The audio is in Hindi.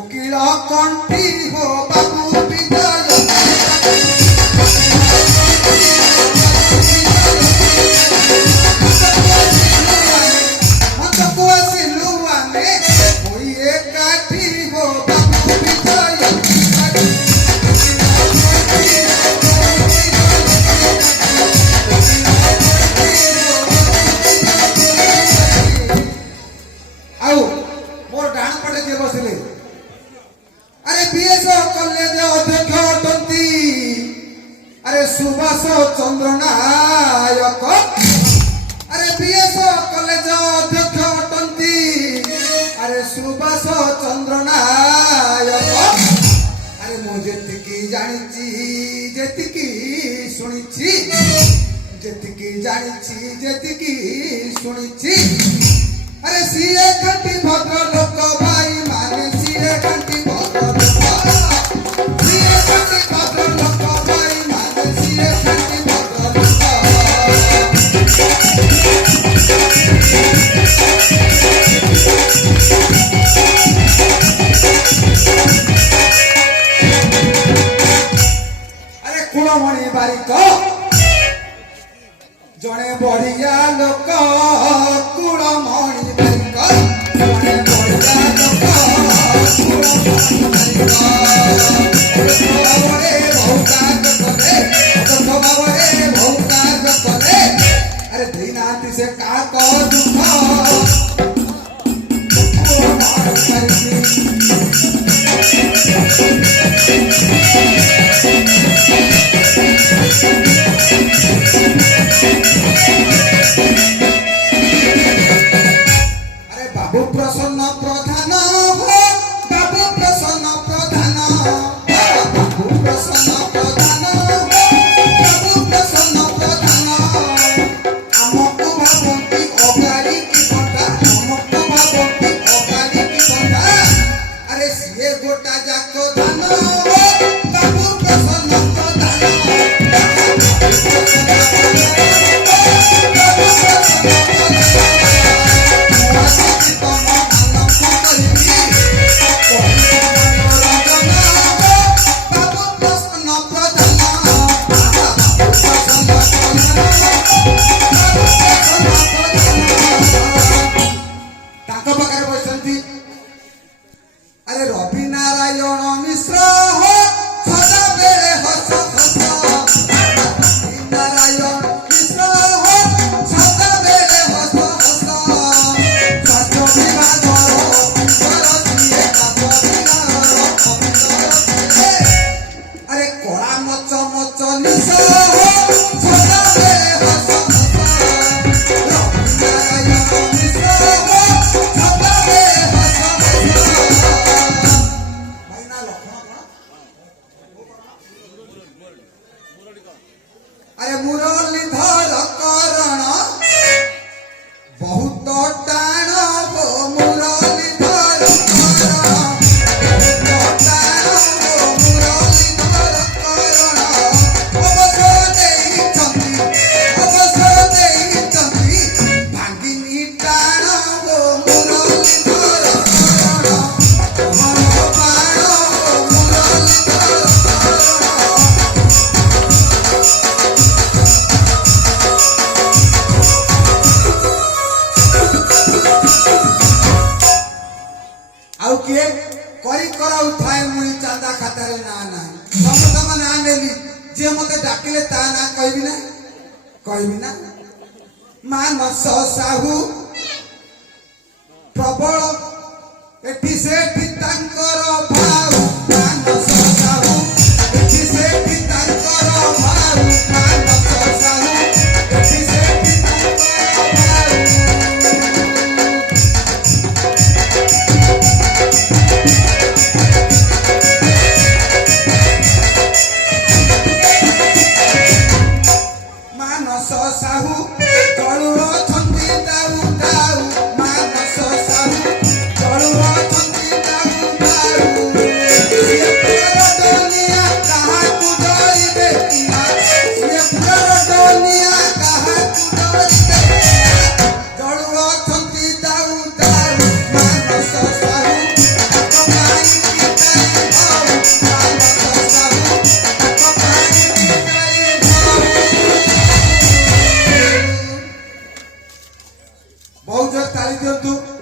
कोकिला कंठी हो बाबू विजय मत को सिलुआ में कोई एक काठी हो बाबू विजय आओ मोर डाण पटे जे बसले अरे बीएस कॉलेज अध्यक्ष अटंती अरे सुभाष चंद्र नायक अरे बीएस कॉलेज अध्यक्ष अटंती अरे सुभाष चंद्र नायक अरे मु जेतिकी जानिची जेतिकी सुनिची जेतिकी जानिची जेतिकी सुनिची अरे सीए घंटी भद्र लोक भाई माने सीए घंटी भद्र लोक सीए घंटी भद्र लोक भाई माने सीए घंटी भद्र लोक अरे कुलमणि बारिक जने बढ़िया लोक कुलमणि बारिक जने बढ़िया लोक कुलमणि बारिक भौकाज करे अरे दीनाती से का दुख अरे बाबू प्रसन्न प्रधान हो बाबू प्रसन्न प्रधान बाबू प्रसन्न प्रधान हो बाबू प्रसन्न प्रधान हमको भावती अगाड़ी की घंटा हमको भावती अगाड़ी की घंटा अरे सिए गोटा जाको धान हो बाबू प्रसन्न प्रधान अरे रवि नारायण मिश्र हो सदा बेले हस हस रवि नारायण मिश्र हो सदा बेले हस हस स्वास्थ्य विभाग सरसिए अरे कड़ा मच मच निश हो सदा बेले हस हस रवि नारायण मिश्र हो सदा बेले हस हस अरे मुरलीधर करण बहुत टाण हो मुरलीधर करण बहुत टाण हो मुरलीधर करण अवसर देइचंती भांगिनी टाण हो मुरलीधर करण मन प्राण हो मुरलीधर आउ किए करी कराउ थाए मुई चांदा खातारे ना ना समस्त मन ना नेली जे मते डाकिले ता ना कहबी ना मानस साहू प्रबल एठी सेठी तांकर भाऊ मानस साहू एठी सेठी तांकर भाऊ मानस साहू एठी सेठी तांकर भाऊ मानस साहू तळुर छंदी दाऊ दाऊ मानस साहू तळुर छंदी दाऊ बहुत जोर ताली दियंतु।